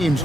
teams.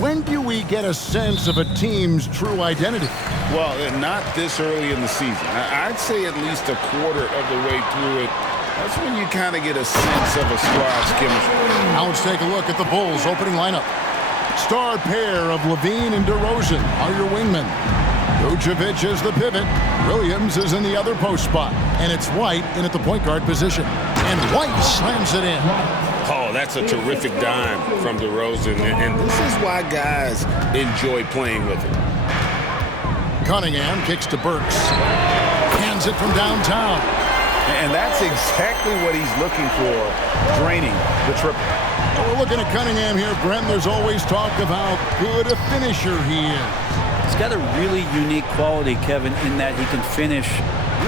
When do we get a sense of a team's true identity? Well, not this early in the season. I'd say at least a quarter of the way through it. That's when you kind of get a sense of a squad's chemistry. Now let's take a look at the Bulls' opening lineup. Star pair of LaVine and DeRozan are your wingmen. Vucevic is the pivot. Williams is in the other post spot. And it's White in at the point guard position. And White slams it in. Oh, that's a terrific dime from DeRozan. And this is why guys enjoy playing with him. Cunningham kicks to Burks. Hands it from downtown. And that's exactly what he's looking for, draining the triple. We're looking at Cunningham here, Brent. There's always talk of how good a finisher he is. He's got a really unique quality, Kevin, in that he can finish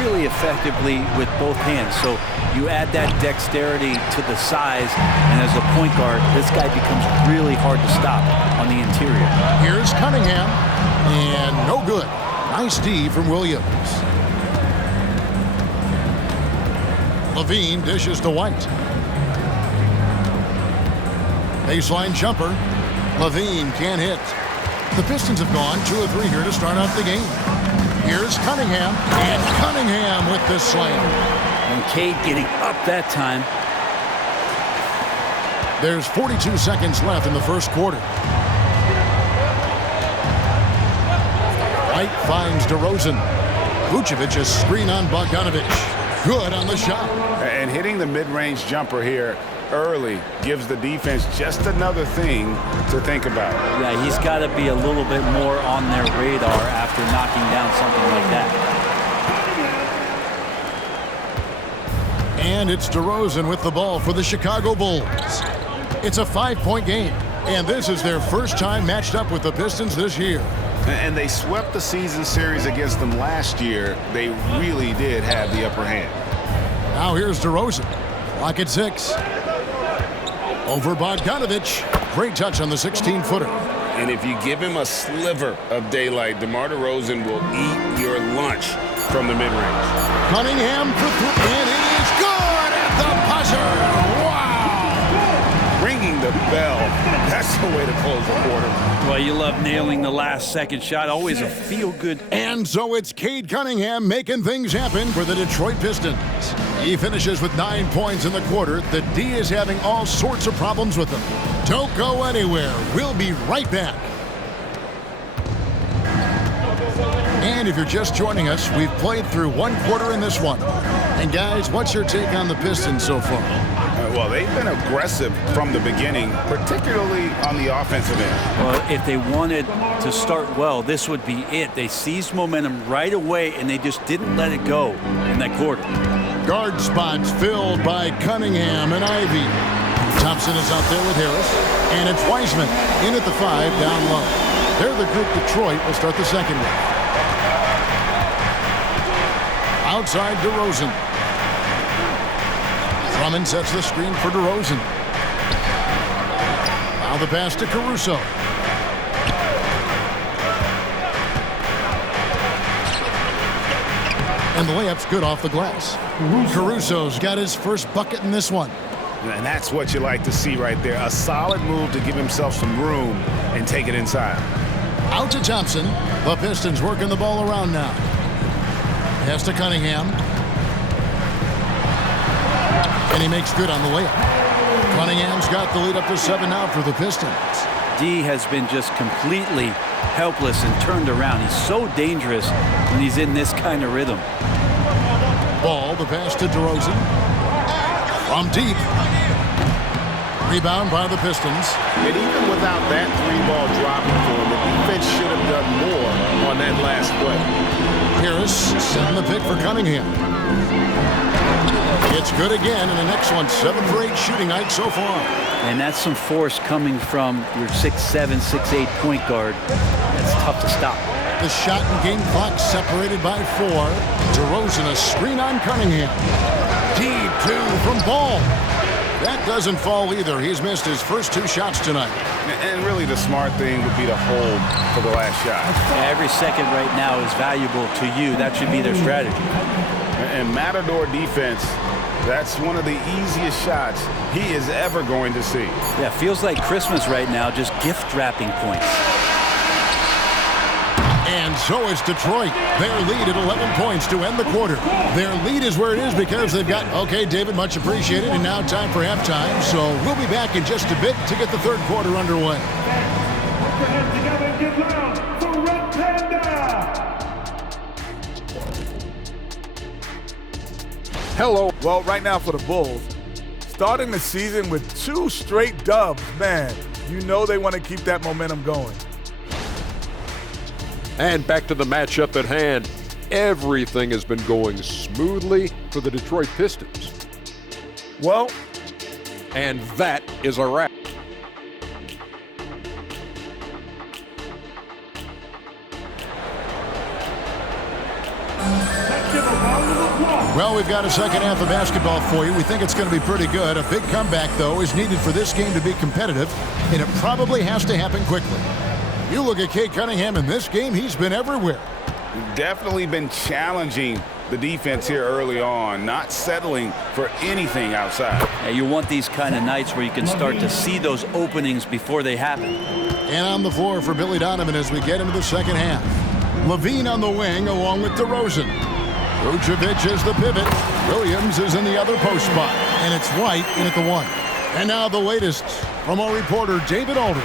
really effectively with both hands. So you add that dexterity to the size, and as a point guard, this guy becomes really hard to stop on the interior. Here's Cunningham, and no good. Nice D from Williams. LaVine dishes to White. Baseline jumper. LaVine can't hit. The Pistons have gone 2 of 3 here to start off the game. Here's Cunningham, and Cunningham with the slam. And Cade getting up that time. There's 42 seconds left in the first quarter. White finds DeRozan. Vucevic is screen on Bogdanovic. Good on the shot. And hitting the mid-range jumper here early gives the defense just another thing to think about. Yeah, he's got to be a little bit more on their radar after knocking down something like that. And it's DeRozan with the ball for the Chicago Bulls. It's a 5-point game, and this is their first time matched up with the Pistons this year. And they swept the season series against them last year. They really did have the upper hand. Now here's DeRozan. Clock at 6. Over Bogdanovic. Great touch on the 16-footer. And if you give him a sliver of daylight, DeMar DeRozan will eat your lunch from the mid-range. Cunningham for 3, and it is good at the buzzer. Wow! Ringing the bell. That's the way to close the quarter. Well, you love nailing the last second shot. Always a feel-good. And so it's Cade Cunningham making things happen for the Detroit Pistons. He finishes with 9 points in the quarter. The D is having all sorts of problems with him. Don't go anywhere. We'll be right back. And if you're just joining us, we've played through 1 quarter in this one. And guys, what's your take on the Pistons so far? Well, they've been aggressive from the beginning, particularly on the offensive end. Well, if they wanted to start well, this would be it. They seized momentum right away, and they just didn't let it go in that quarter. Guard spots filled by Cunningham and Ivy. Thompson is out there with Harris. And it's Wiseman in at the 5 down low. They're the group Detroit will start the second with. Outside DeRozan. Drummond sets the screen for DeRozan. Now the pass to Caruso. And the layup's good off the glass. Caruso's got his first bucket in this one. And that's what you like to see right there. A solid move to give himself some room and take it inside. Out to Thompson. The Pistons working the ball around now. Pass to Cunningham. And he makes good on the layup. Cunningham's got the lead up to 7 now for the Pistons. D has been just completely helpless and turned around. He's so dangerous when he's in this kind of rhythm. Ball, the pass to DeRozan. From deep. Rebound by the Pistons. And even without that 3-ball dropping for him, the defense should have done more on that last play. Harris setting the pick for Cunningham. It's good again, and the next one 7 for 8 shooting night so far. And that's some force coming from your 6'7", 6'8" point guard. That's tough to stop. The shot and game clock separated by 4. DeRozan a screen on Cunningham. Deep 2 from Ball. That doesn't fall either. He's missed his first 2 shots tonight. And really the smart thing would be to hold for the last shot. Every second right now is valuable to you. That should be their strategy. And Matador defense That's one of the easiest shots he is ever going to see. Yeah, feels like Christmas right now, just gift wrapping points. And so it's Detroit. Their lead at 11 points to end the quarter. Their lead is where it is because they've got, okay, David, much appreciated, and now time for halftime. So we'll be back in just a bit to get the third quarter underway. Put your hands together and get loud for Red Panda! Hello. Well, right now for the Bulls, starting the season with 2 straight dubs, man, you know they want to keep that momentum going. And back to the matchup at hand. Everything has been going smoothly for the Detroit Pistons. Well, and that is a wrap. Let's give a round of applause. Well, we've got a second half of basketball for you. We think it's going to be pretty good. A big comeback, though, is needed for this game to be competitive, and it probably has to happen quickly. You look at Cade Cunningham in this game, he's been everywhere. Definitely been challenging the defense here early on, not settling for anything outside. Yeah, you want these kind of nights where you can start to see those openings before they happen. And on the floor for Billy Donovan as we get into the second half. Levine on the wing along with DeRozan. Vucevic is the pivot. Williams is in the other post spot. And it's White in at the 1. And now the latest from our reporter, David Aldridge.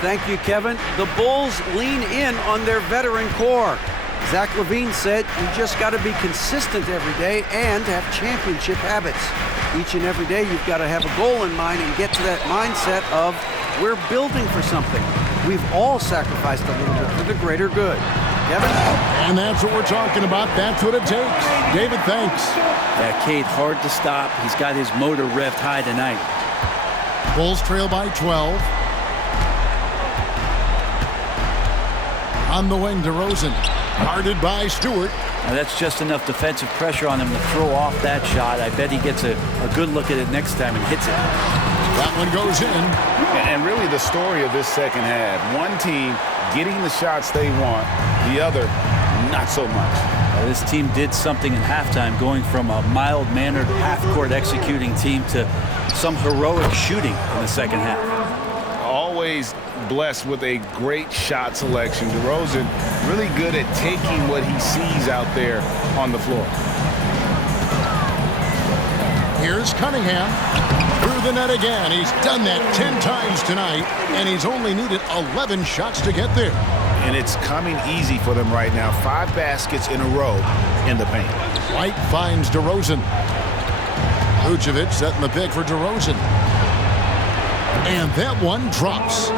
Thank you, Kevin. The Bulls lean in on their veteran core. Zach LaVine said, you just got to be consistent every day and have championship habits. Each and every day, you've got to have a goal in mind and get to that mindset of, we're building for something. We've all sacrificed a little bit for the greater good. Kevin? And that's what we're talking about. That's what it takes. David, thanks. Yeah, Cade, hard to stop. He's got his motor revved high tonight. Bulls trail by 12. On the wing, DeRozan. Guarded by Stewart. Now that's just enough defensive pressure on him to throw off that shot. I bet he gets a good look at it next time and hits it. That one goes in. And really the story of this second half, one team getting the shots they want, the other not so much. This team did something in halftime, going from a mild-mannered half-court executing team to some heroic shooting in the second half. Always blessed with a great shot selection. DeRozan really good at taking what he sees out there on the floor. Here's Cunningham. Through the net again. He's done that 10 times tonight, and he's only needed 11 shots to get there. And it's coming easy for them right now. 5 baskets in a row in the paint. White finds DeRozan. Vucevic setting the pick for DeRozan. And that one drops.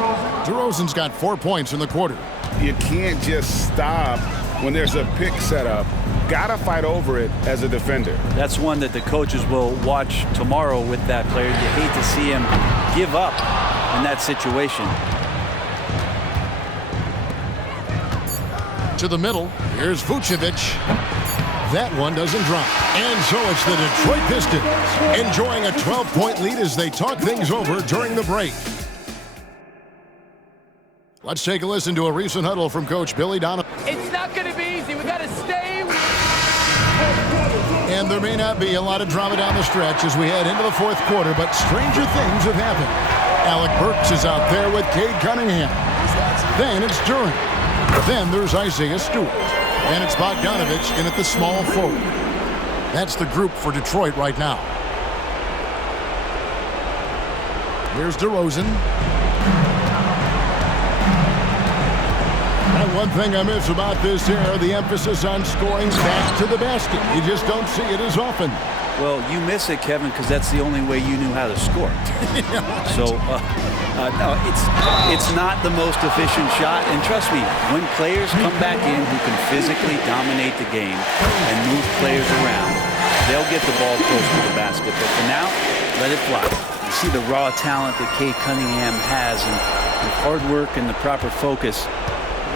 DeRozan's got 4 points in the quarter. You can't just stop when there's a pick set up. Gotta fight over it as a defender. That's one that the coaches will watch tomorrow with that player. You hate to see him give up in that situation. To the middle. Here's Vucevic. That one doesn't drop. And so it's the Detroit Pistons enjoying a 12-point lead as they talk things over during the break. Let's take a listen to a recent huddle from Coach Billy Donovan. It's not going to be easy. We got to stay. And there may not be a lot of drama down the stretch as we head into the fourth quarter, but stranger things have happened. Alec Burks is out there with Cade Cunningham. Then it's Duren. Then there's Isaiah Stewart. And it's Bogdanovich in at the small forward. That's the group for Detroit right now. Here's DeRozan. And one thing I miss about this era, the emphasis on scoring back to the basket. You just don't see it as often. Well, you miss it, Kevin, because that's the only way you knew how to score. So, no, it's not the most efficient shot. And trust me, when players come back in who can physically dominate the game and move players around, they'll get the ball close to the basket. But for now, let it fly. You see the raw talent that Cade Cunningham has, and with hard work and the proper focus,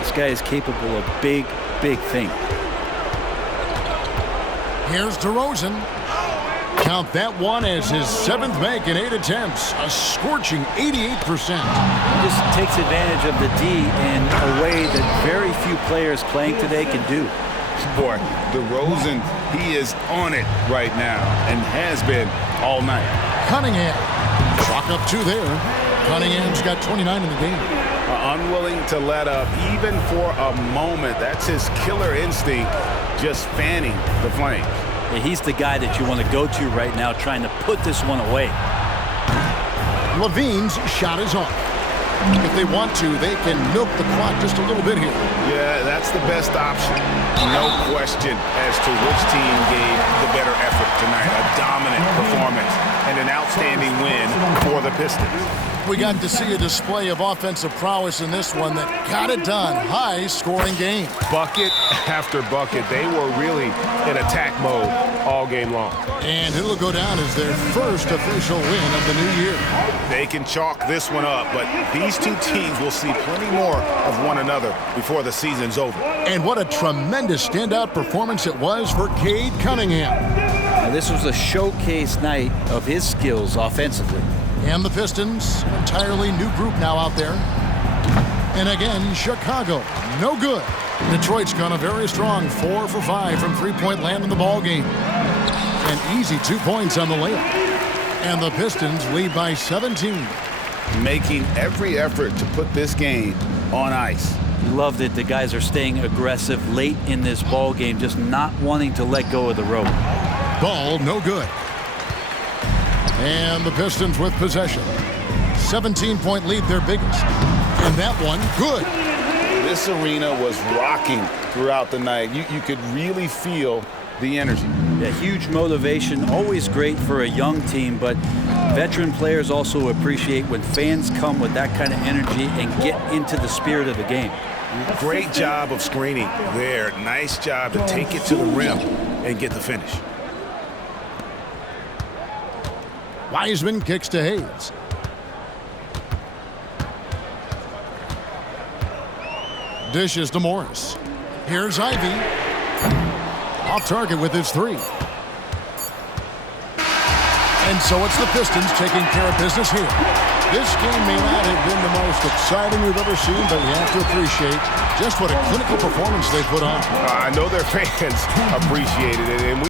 this guy is capable of big, big things. Here's DeRozan. Count that one as his 7th make in 8 attempts. A scorching 88%. He just takes advantage of the D in a way that very few players playing today can do. Boy, DeRozan, he is on it right now and has been all night. Cunningham. Chalk up 2 there. Cunningham's got 29 in the game. Unwilling to let up even for a moment. That's his killer instinct, just fanning the flames. Yeah, he's the guy that you want to go to right now, trying to put this one away. Levine's shot is off. If they want to, they can milk the clock just a little bit here. Yeah, that's the best option. No question as to which team gave the better effort tonight. A dominant performance and an outstanding win for the Pistons. We got to see a display of offensive prowess in this one that got it done. High-scoring game. Bucket after bucket. They were really in attack mode all game long. And it'll go down as their first official win of the new year. They can chalk this one up, but these two teams will see plenty more of one another before the season's over. And what a tremendous standout performance it was for Cade Cunningham. Now, this was a showcase night of his skills offensively. And the Pistons, entirely new group now out there. And again, Chicago, no good. Detroit's gone a very strong 4 for 5 from three-point land in the ball game. An easy 2 points on the layup. And the Pistons lead by 17. Making every effort to put this game on ice. Love that the guys are staying aggressive late in this ball game, just not wanting to let go of the rope. Ball, no good. And the Pistons with possession. 17-point lead, their biggest. And that one, good. This arena was rocking throughout the night. You could really feel the energy. Yeah, huge motivation, always great for a young team, but veteran players also appreciate when fans come with that kind of energy and get into the spirit of the game. Great job of screening there. Nice job to take it to the rim and get the finish. Wiseman kicks to Hayes. Dishes to Morris. Here's Ivy. Off target with his 3. And so it's the Pistons taking care of business here. This game may not have been the most exciting we've ever seen, but we have to appreciate just what a clinical performance they put on. I know their fans appreciated it, and we